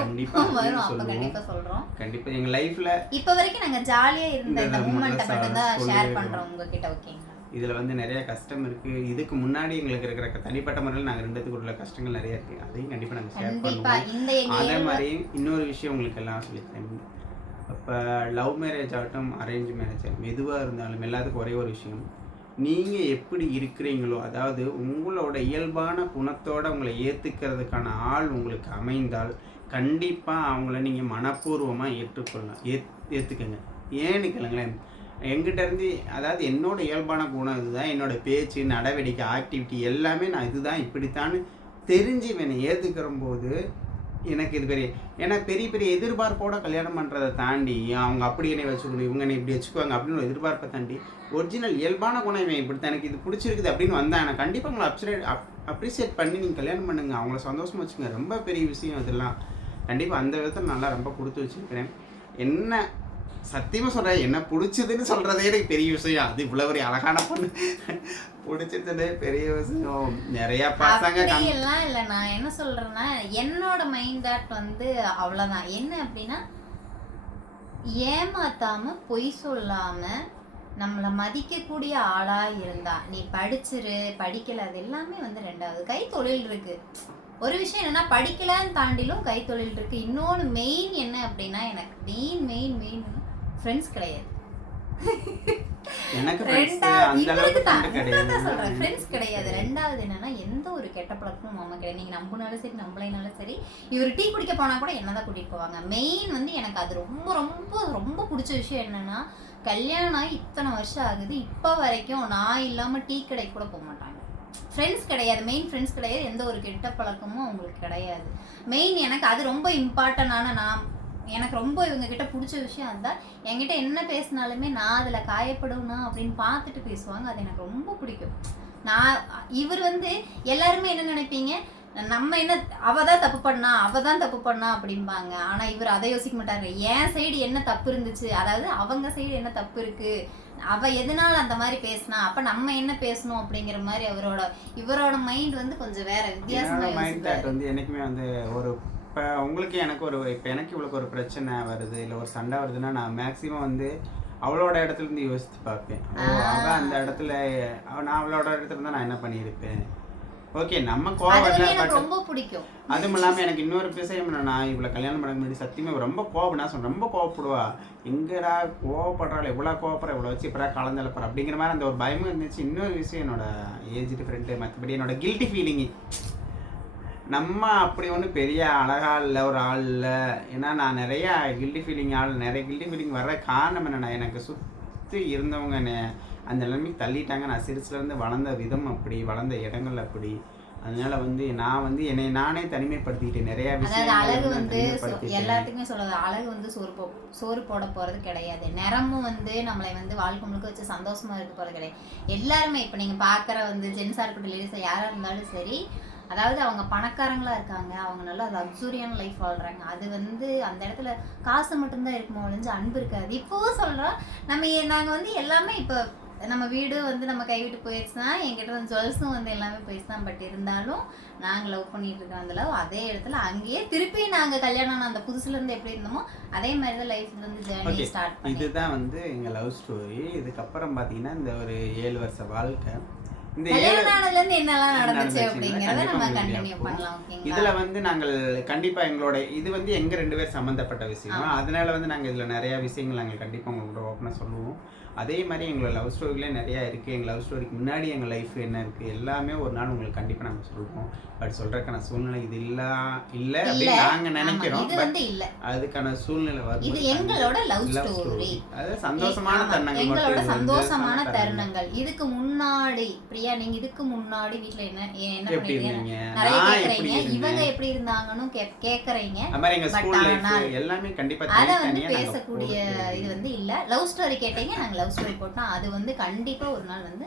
கண்டிப்பா சொல்றோம். கண்டிப்பாக எங்கள் லைஃப்பில் இப்போ வரைக்கும் நாங்கள் ஜாலியாக இருந்த இந்த மூமெண்ட்டை மட்டும் தான் ஷேர் பண்ணுறோம் உங்ககிட்ட. ஓகேங்களா? இதில் வந்து நிறைய கஷ்டம் இருக்குது. இதுக்கு முன்னாடி எங்களுக்கு இருக்கிற தனிப்பட்ட முறையில் நாங்கள் ரெண்டுத்துக்கு உள்ள கஷ்டங்கள் நிறைய இருக்குது. அதையும் கண்டிப்பாக நாங்கள் ஷேர் பண்ணுவோம். அதே மாதிரி இன்னொரு விஷயம் உங்களுக்கு எல்லாம் சொல்லித்தரேன். இப்போ லவ் மேரேஜ் ஆகட்டும், அரேஞ்ச் மேரேஜ் ஆகட்டும், எதுவாக இருந்தாலும் எல்லாத்துக்கும் ஒரே ஒரு விஷயம், நீங்கள் எப்படி இருக்கிறீங்களோ, அதாவது உங்களோட இயல்பான குணத்தோடு உங்களை ஏற்றுக்கிறதுக்கான ஆள் உங்களுக்கு அமைந்தால் கண்டிப்பாக அவங்கள நீங்கள் மனப்பூர்வமாக ஏற்றுக்கொள்ளலாம். ஏற்றுக்கங்க. ஏன்னு கேளுங்களேன், எங்கிட்ட இருந்து, அதாவது என்னோட இயல்பான குணம் இதுதான், என்னோட பேச்சு, நடவடிக்கை, ஆக்டிவிட்டி எல்லாமே நான் இதுதான் இப்படித்தான்னு தெரிஞ்சு என்னை ஏற்றுக்கிற போது எனக்கு இது பெரிய, ஏன்னா பெரிய பெரிய எதிர்பார்ப்போட கல்யாணம் பண்ணுறதை தாண்டி அவங்க அப்படி என்னை வச்சுக்கணும், இவங்க என்னை இப்படி வச்சுக்குவாங்க அப்படின்னு ஒரு எதிர்பார்ப்பை தாண்டி ஒரிஜினல் இயல்பான குணம் இவன் இப்படித்தான், எனக்கு இது பிடிச்சிருக்குது அப்படின்னு வந்தேன். நான் கண்டிப்பாக உங்களை அப்ரிஷியேட் பண்ணி நீங்கள் கல்யாணம் பண்ணுங்க, அவங்கள சந்தோஷமாக வச்சுங்க. ரொம்ப பெரிய விஷயம் அதெல்லாம். கண்டிப்பாக அந்த விதத்தில் நல்லா ரொம்ப கொடுத்து வச்சுருக்கிறேன். என்ன சத்தியமாக சொல்கிறேன், என்ன பிடிச்சதுன்னு சொல்கிறதே எனக்கு பெரிய விஷயம். அது இவ்வளோ ஒரு அழகான பொண்ணு பிடிச்சதுலே பெரிய விஷயம். நிறையா பசங்க எல்லாம் இல்லை. நான் என்ன சொல்கிறேன்னா, என்னோட மைண்ட் தாட் வந்து அவ்வளோதான். என்ன அப்படின்னா, ஏமாத்தாம பொய் சொல்லாம நம்மளை மதிக்கக்கூடிய ஆளாக இருந்தா, நீ படிச்சிரு படிக்கலை அது எல்லாமே வந்து ரெண்டாவது. கைத்தொழில் இருக்கு. ஒரு விஷயம் என்னன்னா, படிக்கலான்னு தாண்டிலும் கைத்தொழில் இருக்கு. இன்னொன்று மெயின் என்ன அப்படின்னா, எனக்கு மெயின் ஃப்ரெண்ட்ஸ் கிடையாது. ஃப்ரெண்ட்ஸ் கிடையாது. ரெண்டாவது என்னன்னா, எந்த ஒரு கெட்ட பழக்கமும் மாமா கிடையாது. நீங்க நம்பினாலும் சரி நம்பலைனாலும் சரி, இவர் டீ குடிக்க போனா கூட என்னதான் கூட்டிட்டு போவாங்க. மெயின் வந்து எனக்கு அது ரொம்ப ரொம்ப ரொம்ப பிடிச்ச விஷயம் என்னன்னா, கல்யாணம் ஆகி இத்தனை வருஷம் ஆகுது, இப்போ வரைக்கும் நான் இல்லாம டீ கடைக்கு கூட போக மாட்டாங்க. ஃப்ரெண்ட்ஸ் கிடையாது, மெயின் ஃப்ரெண்ட்ஸ் கிடையாது. எந்த ஒரு கெட்ட பழக்கமும் அவங்களுக்கு கிடையாது. மெயின் எனக்கு அது ரொம்ப இம்பார்ட்டண்டான, எனக்கு ரொம்ப இவங்க கிட்ட பிடிச்ச விஷயம் இருந்தால் என்கிட்ட என்ன பேசினாலுமே நான் அதில் காயப்படுவேனா அப்படின்னு பார்த்துட்டு பேசுவாங்க. அது எனக்கு ரொம்ப பிடிக்கும். இவர் வந்து எல்லாருமே என்ன நினைப்பீங்க, நம்ம என்ன அவ தான் தப்பு பண்ணா அப்படிம்பாங்க. ஆனால் இவர் அதை யோசிக்க மாட்டாரு. என் சைடு என்ன தப்பு இருந்துச்சு, அதாவது அவங்க சைடு என்ன தப்பு இருக்கு, அவ எதனால அந்த மாதிரி பேசினா, அப்ப நம்ம என்ன பேசணும் அப்படிங்கிற மாதிரி இவரோட மைண்ட் வந்து கொஞ்சம் வேற வித்தியாசமா வந்து என்னைக்குமே வந்து ஒரு, இப்போ உங்களுக்கு எனக்கு இவளுக்கு ஒரு பிரச்சனை வருது, இல்லை ஒரு சண்டை வருதுன்னா நான் மேக்ஸிமம் வந்து அவளோட இடத்துல இருந்து யோசித்து பார்ப்பேன். அவள் அந்த இடத்துல, நான் அவளோட இடத்துல இருந்தால் நான் என்ன பண்ணியிருப்பேன். ஓகே, நம்ம கோவம் ரொம்ப பிடிக்கும். அதுவும் இல்லாமல் எனக்கு இன்னொரு விஷயம் என்னன்னா, இவ்வளோ கல்யாணம் பண்ண முன்னாடி சத்தியமாக ரொம்ப கோவம், நான் சொல்றேன் ரொம்ப கோவப்படுவா. எங்கடா கோவப்படுறாள், எவ்வளோ கோவப்படுற, இவ்வளோ வச்சு இப்படா கலந்தளப்படுற அப்படிங்கிற மாதிரி அந்த ஒரு பயமும் இருந்துச்சு. இன்னொரு விஷயம், என்னோட ஏஜ் டிஃப்ரெண்ட்டு, மற்றபடி என்னோட கில்ட்டி ஃபீலிங்கு. நம்ம அப்படி ஒன்றும் பெரிய அழகா இல்லை, ஒரு ஆள் இல்லை. ஏன்னா நான் நிறைய கில்ட்டி ஃபீலிங் வர்ற காரணம் என்னென்னா, எனக்கு சுற்றி இருந்தவங்க அந்த நிலைமைக்கு தள்ளிட்டாங்க. நான் சிறுசுலேருந்து வளர்ந்த விதம் அப்படி, வளர்ந்த இடங்கள் அப்படி. அதனால வந்து நான் வந்து என்னை நானே தனிமைப்படுத்திக்கிட்டேன் நிறைய விஷயம். அழகு வந்து எல்லாத்துக்குமே சொல்றது, அழகு வந்து சோறு போட போறது கிடையாது. நிறமும் வந்து நம்மளை வந்து வாழ்க்கை முழுக்க வச்சு சந்தோஷமா இருக்க போறது கிடையாது. எல்லாருமே இப்போ நீங்க பாக்குற வந்து ஜென்ஸா இருக்கட்டும் லேடிஸா யாரா இருந்தாலும் சரி, அதாவது அவங்க பணக்காரங்களா இருக்காங்க, அவங்க நல்லா லக்ஸூரியான லைஃப் வாழ்றாங்க. அது வந்து அந்த இடத்துல காசு மட்டும்தான் இருக்குமோ ஒழிஞ்சு அன்பு இருக்காது. இப்போவும் சொல்றோம், நாங்கள் வந்து எல்லாமே இப்போ நம்ம வீடு வந்து நம்ம கைவிட்டு போயிடுச்சுன்னா என்கிட்ட வந்து ஜுவல்ஸும் வந்து எல்லாமே போயிடுச்சு தான். பட் இருந்தாலும் நாங்கள் லவ் பண்ணிட்டு இருக்கிற அந்த லவ் அதே இடத்துல அங்கேயே திருப்பி நாங்கள் கல்யாணம் அந்த புதுசுலேருந்து எப்படி இருந்தோமோ அதே மாதிரி தான் லைஃப்ல இருந்து ஜேர்னி ஸ்டார்ட் பண்ணி. இதுதான் வந்து எங்கள் லவ் ஸ்டோரி. இதுக்கப்புறம் பார்த்தீங்கன்னா இந்த ஒரு 7 வருஷ வாழ்க்கை. இந்த கல்யாணம் ஆனதுல இருந்து என்னெல்லாம் நடந்துச்சு நடந்துச்சுங்கிறத அப்படிங்கறத கண்டிப்பா நம்ம உங்களுக்கு கண்டினியூ அப்போ பண்ணலாம். ஓகேங்களா? இதுல வந்து நாங்கள் கண்டிப்பா எங்களோட இது வந்து எங்க 2 பேர் சம்பந்தப்பட்ட விஷயம். ஆமா. அதனால வந்து நாங்க இதுல நிறைய விஷயங்கள் நாங்க கண்டிப்பா உங்கள்கிட்ட ஓப்பனா சொல்லுவோம். அதே மாதிரி எங்களோட லவ் ஸ்டோரியிலே நிறையா இருக்குது. எங்கள் லவ் ஸ்டோரிக்கு முன்னாடி எங்கள் லைஃப் என்ன இருக்குது எல்லாமே ஒரு நாள் உங்களுக்கு கண்டிப்பாக நாங்கள் சொல்லுவோம். பட் சொல்கிறதுக்கான சூழ்நிலை இது இல்லை இல்ல. அப்படின்னு நாங்கள் ஆமா. நினைக்கிறோம். இது பட் வந்து இல்ல. அதுக்கான சூழ்நிலை இது வரும்போது எங்களோட லவ் லவ் ஸ்டோரி. ஸ்டோரி அது சந்தோஷமான ஆமா. தருணங்கள் மட்டும். எங்களோட இது வந்து சந்தோஷமான தருணங்கள். தருணங்கள். இதுக்கு முன்னாடி பிரியா நீங்க இதுக்கு முன்னாடி வீட்ல என்ன எப்படி பண்ணிருக்கீங்க? இருந்தீங்க, நிறைய நான் எப்படி கேக்குறீங்க. இவங்க இருந்தேன், எப்படி இருந்தாங்கன்னு கேக்குறீங்க. அது மாதிரி எங்கள் பட் ஸ்கூல் ஆனால் லைஃப் எல்லாமே கண்டிப்பாக அத வந்து தனித்தனியாக நாங்கள் பேசக்கூடிய இது வந்து இல்ல. லவ் ஸ்டோரி கேட்டீங்க, நாங்க லவ் ஸ்டோரி போட்டோம். அது வந்து கண்டிப்பா ஒரு நாள் வந்து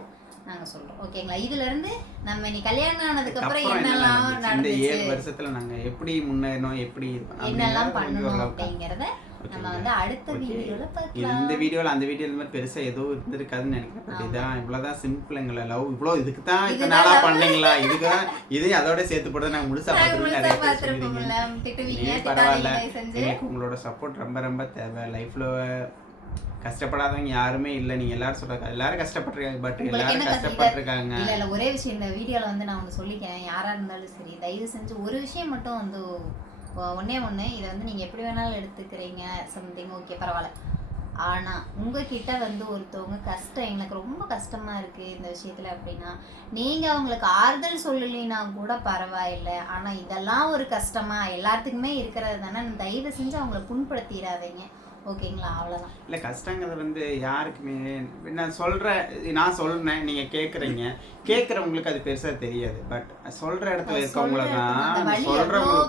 நாங்க சொல்றோம். ஓகேங்களா? இதுல இருந்து நம்ம நீ கல்யாணம் ஆனதுக்கு அப்புறம் என்னெல்லாம் இந்த நடந்துச்சு, 7 வருஷத்துல நாங்க எப்படி முன்னேறணும், எப்படி என்னெல்லாம் பண்ணணும் அப்படிங்கிறத அப்படிங்கறத நம்ம ஓகேங்களா? வந்து அடுத்த ஓகே. வீடியோல இது பார்க்கலாம். இந்த வீடியோவில் அந்த வீடியோ மாதிரி பெருசாக எதுவும் இருந்திருக்காதுன்னு நினைக்கிறேன். பட் இதான் இவ்வளோதான் சிம்பிள். எங்களை லவ் இவ்வளோ இதுக்கு தான் இத்தனை இதுதான் நாளாக love. பண்ணீங்களா, இதுக்கு தான் இதையும் அதோட சேர்த்து போட்டு நாங்கள் முழுசாக நாங்க பார்த்துருக்கோம். முழுசா நிறைய பேர் பார்த்திருப்போம்ல. சொல்லிடுங்க. திட்டுவீங்க, நீ பரவாயில்ல, திட்டாதீங்க செஞ்சு. எங்களுக்கு உங்களோட சப்போர்ட் ரொம்ப ரொம்ப தேவை. லைஃப்பில் கஷ்டப்படாதவங்க யாருமே இல்லை. நீங்கள் எல்லாரும் சொல்கிறாங்க எல்லாரும் கஷ்டப்பட்டிருக்காங்க. பட் உங்களுக்கு எல்லாரும் என்ன கஷ்டப்பட்டிருக்காங்க. இல்ல ஒரே விஷயம் இந்த வீடியோல வந்து நான் ஒன்று சொல்லிக்கிறேன். யாரா இருந்தாலும் சரி தயவு செஞ்சு ஒரு விஷயம் மட்டும் வந்து ஒண்ணே ஒன்று இதை வந்து நீங்க எப்படி வேணாலும் எடுத்துக்கிறீங்க சம்திங் ஓகே பரவாயில்ல. ஆனா உங்ககிட்ட வந்து ஒருத்தவங்க கஷ்டம் எனக்கு ரொம்ப கஷ்டமா இருக்கு இந்த விஷயத்துல அப்படின்னா நீங்க அவங்களுக்கு ஆறுதல் சொல்லலைன்னா கூட பரவாயில்லை. ஆனா இதெல்லாம் ஒரு கஷ்டமா எல்லாத்துக்குமே இருக்கிறது தானே. தயவு செஞ்சு அவங்கள புண்படுத்திடாதீங்க. ஓகேங்களா? அவ்வளவுதான். இல்லை கஷ்டங்கிறது வந்து யாருக்குமே நான் சொல்கிறேன் நீங்கள் கேட்குறவங்களுக்கு அது பெருசாக தெரியாது. பட் சொல்கிற இடத்துல இருக்கவங்கள அந்த தான் வலி எவ்வளோ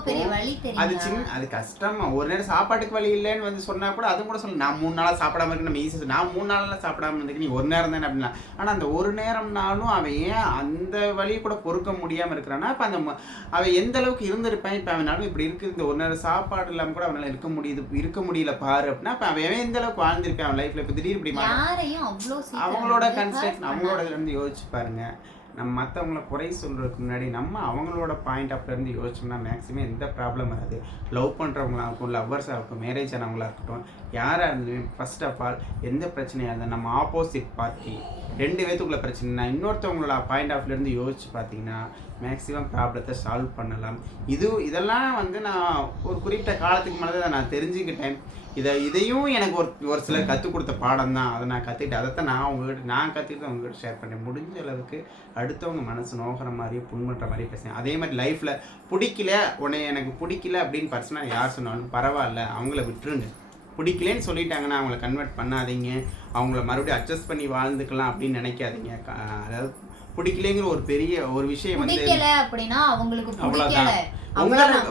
பெரிய சொல்கிறவங்களுக்கும் வலி அது தெரியுமா? அது கஷ்டமா ஒரு நேரம் சாப்பாட்டுக்கு வழி இல்லைன்னு வந்து சொன்னால் கூட அது கூட சொல்லு. நான் 3 நாளாக சாப்பிடாம இருக்கு நம்ம ஈஸியாக நான் 3 நாளெல்லாம் சாப்பிடாம இருந்துக்கு நீ ஒரு நேரம் தானே அப்படின்னா. ஆனால் அந்த ஒரு நேரம்னாலும் அவன் ஏன் அந்த வழியை கூட பொறுக்க முடியாமல் இருக்கிறான்னா அப்போ அவன் எந்த அளவுக்கு இருந்திருப்பான். இப்போ அவனாலும் இப்படி இருக்குது இந்த ஒரு நேரம் சாப்பாடு இல்லாமல் கூட அவனால் இருக்க முடியல பாரு அப்படின்னா அப்போ அவன் எந்த அளவுக்கு வாழ்ந்திருப்பான் அவன் லைஃப்பில். இப்போ திடீர்னு இப்படி யாரையும் அவ்வளோ சீக்கிரம் அவங்களோட வந்து கன்ஸ்ட்ரக்ஷன் hurt அவங்களோட பண்ணாதீங்க. இதுல இருந்து யோசிச்சு பாருங்க. நம்ம மற்றவங்கள குறை சொல்றதுக்கு முன்னாடி நம்ம அவங்களோட பாயிண்ட் ஆஃப்ல இருந்து யோசிச்சோம்னா மேக்ஸிமம் எந்த ப்ராப்ளம் வராது. லவ் பண்ணுறவங்களா இருக்கும், லவ்வர்ஸாக இருக்கும், மேரேஜ் ஆனவங்களா இருக்கட்டும், யாராக இருந்தாலும் ஃபர்ஸ்ட் ஆஃப் ஆல் எந்த பிரச்சனையாக இருந்தால் நம்ம ஆப்போசிட் பார்ட்டி 2 பேத்துக்குள்ள பிரச்சனைனா இன்னொருத்தவங்களோட பாயிண்ட் ஆஃப்ல இருந்து யோசிச்சு பார்த்தீங்கன்னா மேக்ஸிமம் ப்ராப்ளத்தை சால்வ் பண்ணலாம். இதெல்லாம் வந்து நான் ஒரு குறிப்பிட்ட காலத்துக்கு மேலே தான் நான் தெரிஞ்சுக்கிட்டேன். இதையும் எனக்கு ஒரு சிலர் கற்றுக் கொடுத்த பாடம் தான். அதை நான் கற்றுக்கிட்டேன். அதைத்தான் நான் கற்றுக்கிட்டு உங்ககிட்ட ஷேர் பண்ணேன். முடிஞ்ச அளவுக்கு அடுத்தவங்க மனசு நோகிற மாதிரி புண்படுற மாதிரி பேசுகிறேன். அதே மாதிரி லைஃப்பில் எனக்கு பிடிக்கல அப்படின்னு பர்சனலாக யார் சொன்னாலும் பரவாயில்ல, அவங்கள விட்டுருங்க. பிடிக்கலன்னு சொல்லிட்டாங்கன்னா அவங்கள கன்வெர்ட் பண்ணாதீங்க. அவங்கள மறுபடியும் அட்ஜஸ்ட் பண்ணி வாழ்ந்துக்கலாம் அப்படின்னு நினைக்காதீங்க. அதாவது பிடிக்கலைங்கிற ஒரு பெரிய ஒரு விஷயம் வந்து பிடிக்கல அப்படின்னா அவங்களுக்கு அவ்வளோதான்.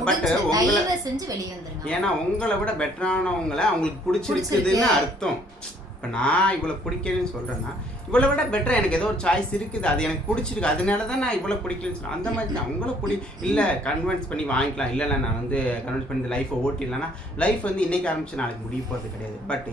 பிடிக்கல தயவு செஞ்சு வெளியே வந்துருங்க. ஏன்னா உங்களை விட பெட்டரானவங்களை அவங்களுக்கு பிடிச்சிருக்குதுன்னு அர்த்தம். இப்போ நான் இவ்வளோ பிடிக்கலன்னு சொல்கிறேன்னா இவ்வளோ விட பெட்டராக எனக்கு ஏதோ ஒரு சாய்ஸ் இருக்குது, அது எனக்கு பிடிச்சிருக்கு, அதனால தான் நான் இவ்வளோ பிடிக்கலன்னு சொல்கிறேன். அந்த மாதிரி தான் உங்களை இல்லை கன்வின்ஸ் பண்ணி வாங்கிக்கலாம். இல்லை நான் வந்து கன்வின்ஸ் பண்ணி இந்த லைஃப்பை ஓட்டிடலான்னா லைஃப் வந்து இன்றைக்கி ஆரம்பிச்சு நாளைக்கு முடிய போகிறது கிடையாது. பட்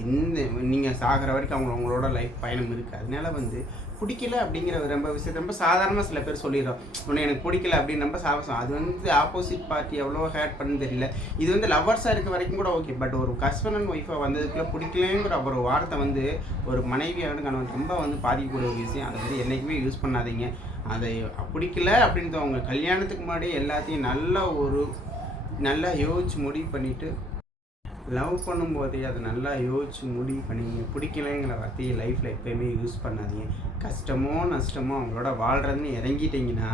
நீங்கள் சாகிற வரைக்கும் அவங்களோட லைஃப் பயணம் இருக்குது. அதனால வந்து பிடிக்கல அப்படிங்கிற ரொம்ப விஷயத்தை ரொம்ப சாதாரணமாக சில பேர் சொல்லிடுறோம். உன்னை எனக்கு பிடிக்கல அப்படின்னு ரொம்ப சாவசம். அது வந்து ஆப்போசிட் பார்ட்டி எவ்வளோ ஹேட் பண்ணுன்னு தெரியல. இது வந்து லவ்வர்ஸாக இருக்க வரைக்கும் கூட ஓகே. பட் ஒரு ஹஸ்பண்ட் அண்ட் ஒய்ஃபாக வந்ததுக்குள்ளே பிடிக்கலங்கிற ஒரு வார்த்தை வந்து ஒரு மனைவியான கணவன் ரொம்ப வந்து பாதிக்கக்கூடிய ஒரு விஷயம். அதை வந்து என்றைக்குமே யூஸ் பண்ணாதீங்க. அதை பிடிக்கல அப்படின்ட்டு அவங்க கல்யாணத்துக்கு முன்னாடி எல்லாத்தையும் நல்லா யோசிச்சு முடிவு பண்ணிவிட்டு லவ் பண்ணும்போதே அதை நல்லா யோசிச்சு முடிவு பண்ணிங்க. பிடிக்கலைங்கிற வார்த்தையை லைஃப்பில் எப்போயுமே யூஸ் பண்ணாதீங்க. கஷ்டமோ நஷ்டமோ அவங்களோட வாழ்கிறதுன்னு இறங்கிட்டிங்கன்னா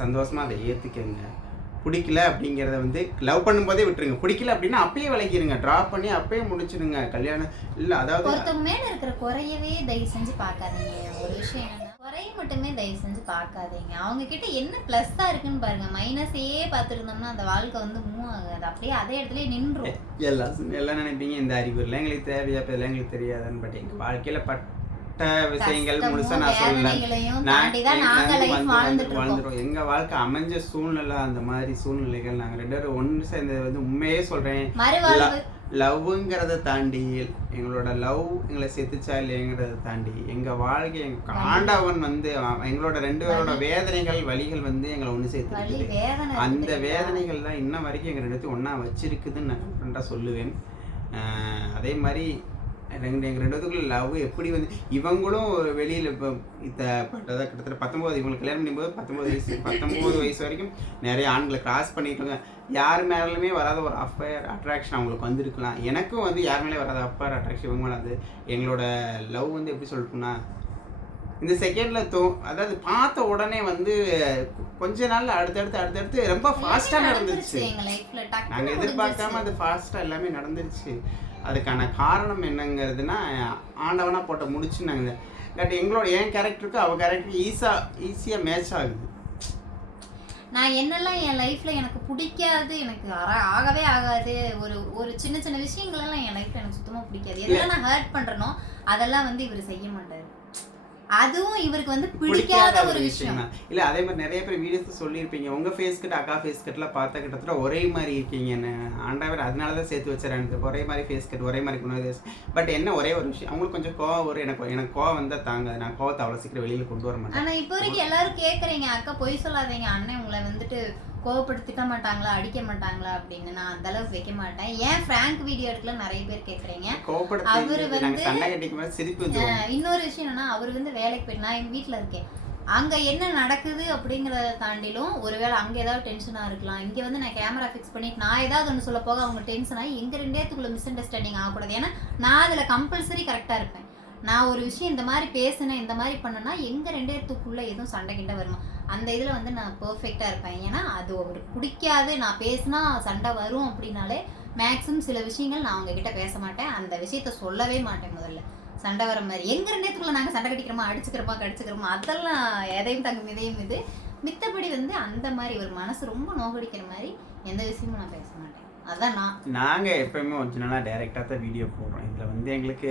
சந்தோஷமாக அதை ஏற்றுக்கங்க. பிடிக்கல அப்படிங்கிறத வந்து லவ் பண்ணும்போதே விட்டுருங்க. பிடிக்கல அப்படின்னா அப்பயே விளக்கிடுங்க, ட்ராப் பண்ணி அப்பயே முடிச்சிடுங்க கல்யாணம். இல்லை அதாவது ஒருத்தவங்க மேல இருக்கிற குறையவே தயவு செஞ்சு பார்க்காதீங்க. ஒரு விஷயம் என்னன்னா குறைய மட்டுமே தயவு செஞ்சு பார்க்காதீங்க. அவங்க கிட்ட என்ன ப்ளஸ்ஸாக இருக்குன்னு பாருங்க. மைனஸையே பார்த்துருந்தோம்னா அந்த வாழ்க்கை வந்து மூவ் ஆகாது, அப்படியே அதே இடத்துல நின்றும். எல்லாம் நினைப்பீங்க இந்த அறிவு இல்லை எங்களுக்கு தேவையா, இப்போ எல்லாம் எங்களுக்கு தெரியாதுன்னு. பட் எங்கள் வாழ்க்கையில் விஷயங்கள் முழுசா நான் சொல்லல. வாழ்ந்துரும். எங்க வாழ்க்கை அமைஞ்ச சூழ்நிலை அந்த மாதிரி சூழ்நிலைகள் நாங்க 2 பேரும் ஒன்று சேர்ந்தது வந்து உண்மையே சொல்றேன். லவ்ங்கிறத தாண்டி எங்களோட லவ் எங்களை செத்துச்சா இல்லைங்கிறத தாண்டி எங்க வாழ்க்கை எங்க ஆண்டவன் வந்து எங்களோட 2 பேரோட வேதனைகள் வலிகள் வந்து எங்களை ஒன்று சேர்த்து அந்த வேதனைகள் தான் இன்ன வரைக்கும் எங்க 2 பேர்த்தையும் ஒன்றா வச்சிருக்குதுன்னு நான் கண்டிப்பாக சொல்லுவேன். அதே மாதிரி எங்கள் ரெண்டு பேத்துக்குள்ள லவ் எப்படி வந்து இவங்களும் வெளியில் இப்போ பட்டதாக கிட்டத்தட்ட 19 இவங்களுக்கு கல்யாணம் பண்ணும்போது 19 வயசு வரைக்கும் நிறைய ஆண்களை கிராஸ் பண்ணிட்டாங்க. யார் மேலுமே வராத ஒரு அஃபயர் அட்ராக்ஷன் அவங்களுக்கு வந்திருக்கலாம். எனக்கும் வந்து யார் மேலே வராத அஃபயர் அட்ராக்ஷன் இவங்க மேலே அது எங்களோட லவ் வந்து எப்படி சொல்லட்டும்னா இந்த செகண்டில் அதாவது பார்த்த உடனே வந்து கொஞ்ச நாள்ல அடுத்தடுத்து ரொம்ப ஃபாஸ்ட்டாக நடந்துருச்சு. நாங்கள் எதிர்பார்க்காம அது ஃபாஸ்ட்டாக எல்லாமே நடந்துருச்சு. அதுக்கான காரணம் என்னங்கிறதுனா ஆண்டவனா போட்ட முடிச்சு நாங்கள் பட் எங்களோட என் கேரக்டருக்கு அவள் கேரக்டருக்கு ஈஸியாக மேட்ச் ஆகுது. நான் என்னெல்லாம் என் லைஃப்பில் எனக்கு பிடிக்காது, எனக்கு ஆகவே ஆகாது, ஒரு சின்ன சின்ன விஷயங்களெல்லாம் என் லைஃப்பில் எனக்கு சுத்தமாக பிடிக்காது. எதெல்லாம் நான் ஹர்ட் பண்ணுறனோ அதெல்லாம் வந்து இவர் செய்ய மாட்டார். அதுவும் இவருக்கு வந்து பிடிக்காத ஒரு விஷயம் தான். இல்லை அதே மாதிரி நிறைய பேர் வீடியோஸ் சொல்லியிருப்பீங்க உங்கள் ஃபேஸ் கட் அக்கா ஃபேஸ் கட்லாம் பார்த்தா கிட்டத்தட்ட ஒரே மாதிரி இருக்கீங்கன்னு. ஆண்டவர் அதனால தான் சேர்த்து வச்சுறாங்க. ஒரே மாதிரி ஃபேஸ் கட் ஒரே மாதிரி கொண்டு. பட் என்ன ஒரே ஒரு விஷயம் அவங்களுக்கு கொஞ்சம் கோவம் வரும். எனக்கு கோவம் வந்தால் தாங்க நான் கோவத்தை அவ்வளோ சீக்கிரம் வெளியில் கொண்டு வர மாட்டேன். ஆனால் இப்போ வரைக்கும் எல்லாரும் கேட்குறீங்க அக்கா பொய் சொல்லாதீங்க, அண்ணன் உங்களை வந்துட்டு கோவப்படுத்திக்க மாட்டாங்களா அடிக்க மாட்டாங்களா அப்படின்னு. நான் அந்த அளவுக்கு வைக்க மாட்டேன். ஏன் ஃப்ராங்க் வீடியோ எடுக்கல நிறைய பேர் கேட்குறீங்க. அவரு வந்து இன்னொரு விஷயம் என்னன்னா அவர் வந்து வேலைக்கு போயிட்டு நான் எங்கள் வீட்டில் இருக்கேன். அங்கே என்ன நடக்குது அப்படிங்கிறத தாண்டிலும் ஒருவேளை அங்கே ஏதாவது டென்ஷனாக இருக்கலாம். இங்கே வந்து நான் கேமரா ஃபிக்ஸ் பண்ணிட்டு நான் ஏதாவது ஒன்று சொல்ல போக அவங்க டென்ஷன் ஆகி எங்கள் ரெண்டேத்துக்குள்ள மிஸ் அண்டர்ஸ்டாண்டிங் ஆகக்கூடாது. ஏன்னா நான் அதில் கம்பல்சரி கரெக்டாக இருப்பேன். நான் ஒரு விஷயம் இந்த மாதிரி பேசினேன் இந்த மாதிரி பண்ணேன்னா எங்கள் ரெண்டேத்துக்குள்ளே எதுவும் சண்டை கிட்ட வருமா அந்த இதில் வந்து நான் பர்ஃபெக்டாக இருப்பேன். ஏன்னா அது அவருக்கு பிடிக்காது, நான் பேசினா சண்டை வரும் அப்படின்னாலே மேக்ஸிமம் சில விஷயங்கள் நான் அவங்கக்கிட்ட பேச மாட்டேன். அந்த விஷயத்த சொல்லவே மாட்டேன். முதல்ல சண்டை வர மாதிரி எங்கள் ரெண்டேத்துக்குள்ளே நாங்கள் சண்டை கட்டிக்கிறோமா அடிச்சுக்கிறோமா கடிச்சுக்கிறோமா அதெல்லாம் எதையும் தங்கும் இதையும் இது மித்தபடி வந்து அந்த மாதிரி ஒரு மனசு ரொம்ப நோகடிக்கிற மாதிரி எந்த விஷயமும் நான் பேச மாட்டேன். அதான் நாங்கள் எப்போயுமே ஒரிஜினலாக டைரெக்டாக தான் வீடியோ போடுறோம். இதில் வந்து எங்களுக்கு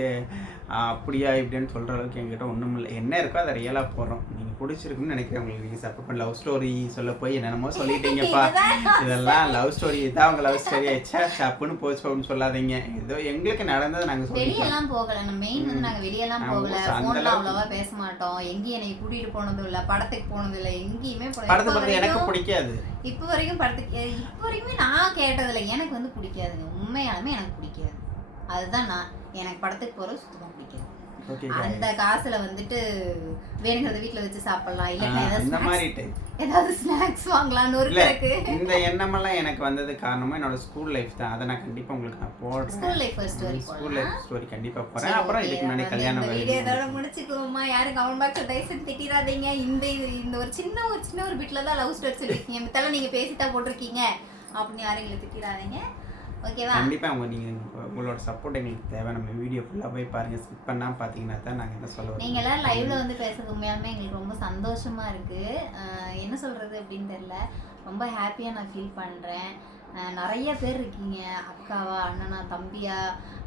அப்படியா இப்படின்னு சொல்கிற அளவுக்கு எங்ககிட்ட ஒன்றும் இல்லை. என்ன இருக்கோ அதை ரியலாக போடுறோம். நீங்கள் பிடிச்சிருக்குன்னு நினைக்கிறேன். உங்களுக்கு நீங்கள் சப்போர்ட் பண்ண லவ் ஸ்டோரி சொல்ல போய் என்னென்னமோ சொல்லிட்டீங்கப்பா. இதெல்லாம் லவ் ஸ்டோரி இதான் அவங்க லவ் ஸ்டோரி ஆயிடுச்சா சப்புன்னு போச்சு அப்படின்னு சொல்லாதீங்க. ஏதோ எங்களுக்கு நடந்தது நாங்கள் வெளியெல்லாம் போகலை. நம்ம மெயின் வந்து நாங்கள் வெளியெல்லாம் போகல, ஃபோனில் அவ்வளோவா பேச மாட்டோம். எங்கேயும் என்னை கூட்டிகிட்டு போனதும் இல்லை, படத்துக்கு போனதும் இல்லை, எங்கேயுமே படத்துக்கு எனக்கு பிடிக்காது. இப்போ வரைக்குமே நான் கேட்டதில்லை. எனக்கு வந்து பிடிக்காதுங்க, உண்மையாலுமே எனக்கு பிடிக்காது. அதுதான் எனக்கு படத்துக்கு போகிறது சுத்தமாக பிடிக்காது. அந்த காசுல வந்துட்டு வேணுங்கிறத வீட்டுல வச்சு சாப்பிடலாம், இல்ல ஏதாவது ஸ்நாக்ஸ் வாங்கலாம். இந்த எண்ணமெல்லாம் எனக்கு வந்தது காரணமா என்னோட ஸ்கூல் லைஃப் தான். அதை நான் கண்டிப்பா உங்களுக்கு நான் போடுறேன். ஸ்கூல் லைஃப் ஸ்டோரி கண்டிப்பா போறேன். அப்புறம் இதுக்கு முன்னாடி கல்யாணம் வீடியோ இதோட முடிச்சுக்குவோமா. யாரும் கமெண்ட் பாக்ஸ்ல தயவுசெய்து திட்டிடாதீங்க. இந்த ஒரு சின்ன ஒரு பிட்ல தான் லவ் ஸ்டோரி சொல்லிருக்கீங்க, மித்தெல்லாம் நீங்க பேசித்தான் போட்டிருக்கீங்க அப்படின்னு யாரும் எங்களை திட்டிடாதீங்க. ஓகேவா? கண்டிப்பாக உங்களோட சப்போர்ட் எங்களுக்கு தேவை. நம்ம வீடியோ ஃபுல்லாக போய் பாருங்கள். ஸ்கிப் பண்ணாமல் பார்த்தீங்கன்னா தான் நாங்கள் என்ன சொல்ல நீங்கள் எல்லாம் லைவ்ல வந்து பேசுறது உண்மையாலுமே எங்களுக்கு ரொம்ப சந்தோஷமாக இருக்குது. என்ன சொல்கிறது அப்படின்னு தெரியல. ரொம்ப ஹாப்பியாக நான் ஃபீல் பண்ணுறேன். நிறைய பேர் இருக்கீங்க, அக்காவா அண்ணனா தம்பியா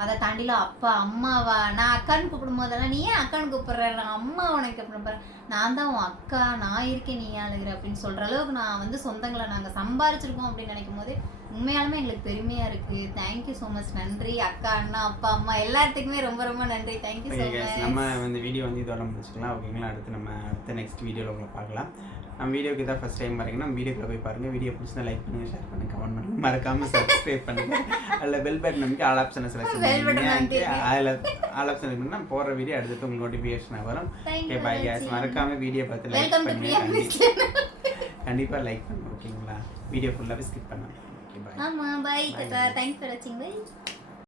அதை தாண்டிலாம் அப்பா அம்மாவா. நான் அக்கான்னு கூப்பிடும் போதெல்லாம் நீ ஏன் அக்கான்னு கூப்பிட்ற, நான் அம்மா உனக்கு கூப்பிடுறேன், நான் தான் உன் அக்கா, நான் இருக்கேன் நீ அழுகிற அப்படின்னு சொல்கிற அளவுக்கு நான் வந்து சொந்தங்களை நாங்கள் சம்பாரிச்சிருக்கோம் அப்படின்னு நினைக்கும் போது உண்மையாலுமே எங்களுக்கு பெருமையாக இருக்குது. Thank you so much. நன்றி அக்கா அண்ணா அப்பா அம்மா எல்லாத்துக்குமே ரொம்ப ரொம்ப நன்றி. Thank you so much. நம்ம வந்து வீடியோ வந்து இதோட முடிச்சுக்கலாம். ஓகேங்களா? அடுத்த நெக்ஸ்ட் வீடியோவில் உங்களை பார்க்கலாம். நம்ம வீடியோக்கு தான் ஃபஸ்ட் டைம் வரீங்கன்னா நம்ம வீடியோக்குள்ள போய் பாருங்கள். வீடியோ பிடிச்சினா லைக் பண்ணுங்கள், ஷேர் பண்ணுங்கள், கமெண்ட் பண்ணுங்கள், மறக்காமல் சப்ஸ்கிரைப் பண்ணுங்கள். அதில் பெல் பட்டன் நமக்கு ஆல் ஆப்ஷனை செலக்ட் பண்ணுங்கள். ஆல் ஆப்ஷன் பண்ணி நம்ம போடுற வீடியோ அடுத்து உங்களுக்கு நோட்டிஃபிகேஷனாக வரும். Okay bye case. மறக்காமல் வீடியோ பார்த்து லைக் பண்ணுங்கள். கண்டிப்பாக லைக் பண்ணுங்கள். ஓகேங்களா? வீடியோ ஃபுல்லாகவே ஸ்கிப் பண்ணுங்கள். ஆமாம் பாய். தேங்க்ஸ் ஃபார் வாட்சிங். பாய்.